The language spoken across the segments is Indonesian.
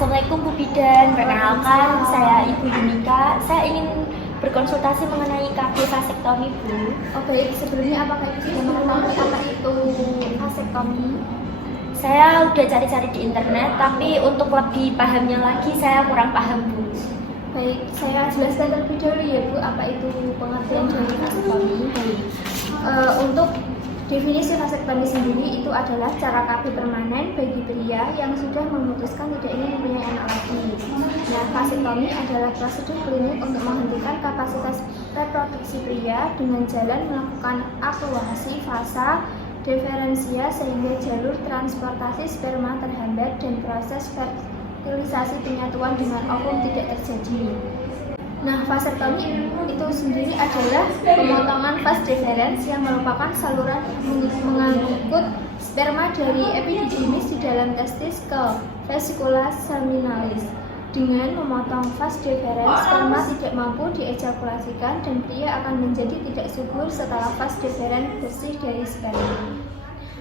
Assalamualaikum Bu Bidan, perkenalkan saya Ibu Yunika. Saya ingin berkonsultasi mengenai KB vasektomi Bu. Oh baik, sebelumnya apakah Ibu sudah mengetahui apa itu vasektomi? Saya udah cari-cari di internet, tapi untuk lebih pahamnya lagi saya kurang paham Bu. Baik, saya jelaskan terlebih dahulu ya Bu, apa itu pengertian dari vasektomi. Untuk definisi vasektomi sendiri itu adalah cara KB permanen bagi pria yang sudah memutuskan tidak ingin mempunyai anak lagi. Nah, vasektomi adalah prosedur klinik untuk menghentikan kapasitas reproduksi pria dengan jalan melakukan akluasi fasa deferensia sehingga jalur transportasi sperma terhambat dan proses fertilisasi penyatuan dengan ovum tidak terjadi. Nah, vasektomi itu sendiri adalah pemotongan vas deferens yang merupakan saluran mengangkut sperma dari epididymis di dalam testis ke vesicula seminalis. Dengan memotong vas deferens, sperma tidak mampu diejakulasikan dan pria akan menjadi tidak subur setelah vas deferens bersih dari sperma.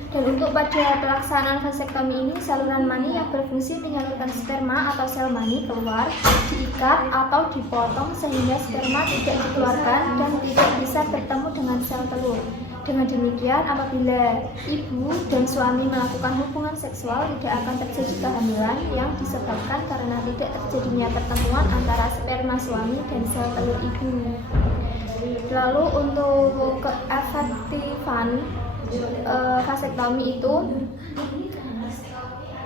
Dan untuk pada pelaksanaan vasektomi ini, saluran mani yang berfungsi menyalurkan sperma atau sel mani keluar diikat atau dipotong sehingga sperma tidak dikeluarkan dan tidak bisa bertemu dengan sel telur. Dengan demikian, apabila ibu dan suami melakukan hubungan seksual, tidak akan terjadi kehamilan yang disebabkan karena tidak terjadinya pertemuan antara sperma suami dan sel telur ibu. Lalu untuk keefektifan vasektomi itu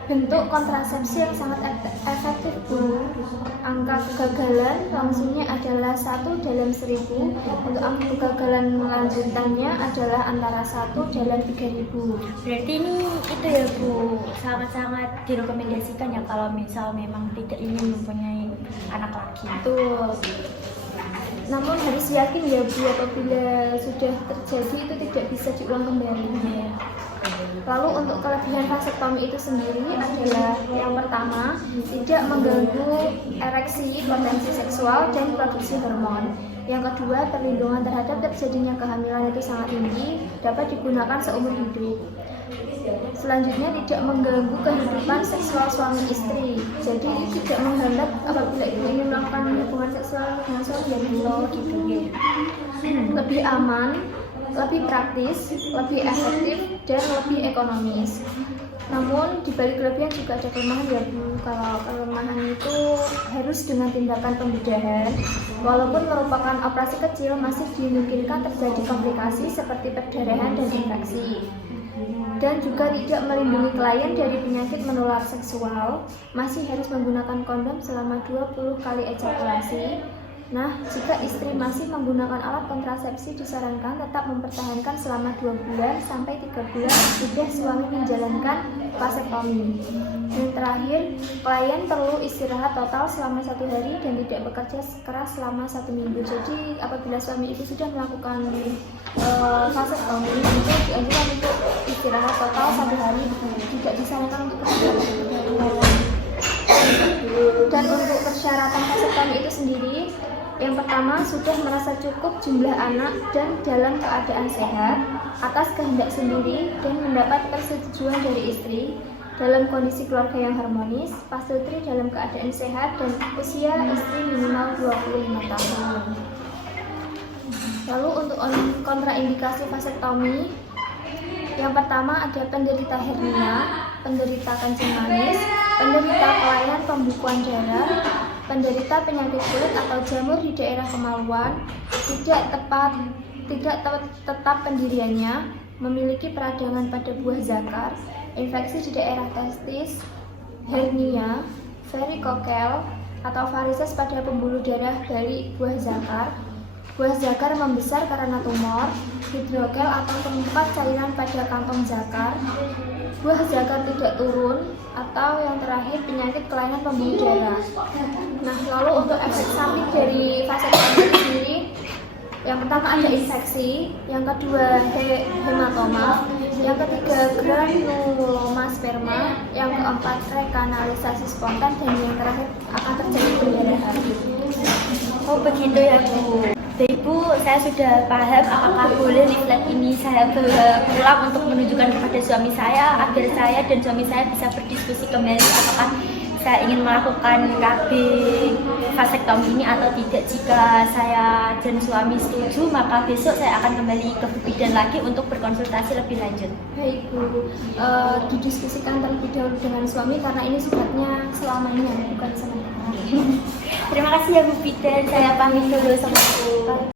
bentuk kontrasepsi yang sangat efektif Bu. Angka kegagalan langsungnya adalah 1 dalam 1000. Untuk angka kegagalan lanjutannya adalah antara 1 dalam 3000. Berarti ini itu ya Bu, sangat-sangat direkomendasikan ya kalau misal memang tidak ingin mempunyai anak lagi. Betul. Namun harus yakin ya Bu, apabila sudah terjadi itu tidak bisa diulang kembali. Lalu untuk kelebihan vasektomi itu sendiri adalah yang pertama, tidak mengganggu ereksi, potensi seksual, dan produksi hormon. Yang kedua, perlindungan terhadap terjadinya kehamilan itu sangat tinggi, dapat digunakan seumur hidup. Selanjutnya, tidak mengganggu kehidupan seksual suami istri. Jadi tidak menghambat apabila ibu ingin melakukan hubungan seksual dengan suami ya gitu. Lebih aman, lebih praktis, lebih efektif, dan lebih ekonomis. Namun di balik kelebihan juga ada kelemahan ya Bu. Kalau kelemahan itu harus dengan tindakan pembedahan. Walaupun merupakan operasi kecil, masih dimungkinkan terjadi komplikasi seperti perdarahan dan infeksi. Dan juga tidak melindungi klien dari penyakit menular seksual, masih harus menggunakan kondom selama 20 kali ejakulasi. Nah, jika istri masih menggunakan alat kontrasepsi, disarankan tetap mempertahankan selama 2 bulan sampai 3 bulan sudah suami menjalankan vasektomi. Dan terakhir, klien perlu istirahat total selama 1 hari dan tidak bekerja keras selama 1 minggu. Jadi apabila suami itu sudah melakukan vasektomi, itu dianjurkan untuk istirahat total 1 hari, tidak disarankan untuk bekerja. Dan untuk persyaratan vasektomi itu sendiri, yang pertama, sudah merasa cukup jumlah anak dan dalam keadaan sehat atas kehendak sendiri dan mendapat persetujuan dari istri dalam kondisi keluarga yang harmonis, pasutri dalam keadaan sehat dan usia istri minimal 25 tahun. Lalu untuk kontraindikasi vasektomi, yang pertama ada penderita hernia, penderita kencing manis, penderita kelainan pembukuan darah, penderita penyakit kulit atau jamur di daerah kemaluan, tidak tetap pendiriannya, memiliki peradangan pada buah zakar, infeksi di daerah testis, hernia, varikokel atau varises pada pembuluh darah dari buah zakar membesar karena tumor, hidrokel atau tempat cairan pada kantong zakar, buah zakar tidak turun, atau yang terakhir penyakit kelainan pembuluh darah. Nah, lalu untuk efek samping dari vasektomi sendiri, yang pertama ada infeksi, yang kedua hematoma, yang ketiga granuloma sperma, yang keempat rekanalisasi spontan, dan yang terakhir akan terjadi pendarahan. Oh begitu ya Bu. Ibu, saya sudah paham. Apakah boleh leaflet ini saya bawa pulang untuk menunjukkan kepada suami saya agar saya dan suami saya bisa berdiskusi kembali apakah saya ingin melakukan KB vasektomi ini atau tidak. Jika saya dan suami setuju, maka besok saya akan kembali ke Bu Bidan lagi untuk berkonsultasi lebih lanjut. Baik Bu, didiskusikan terlebih dahulu dengan suami karena ini sifatnya selamanya bukan sementara. Terima kasih ya Bu Bidan, saya pamit dulu sama Bu.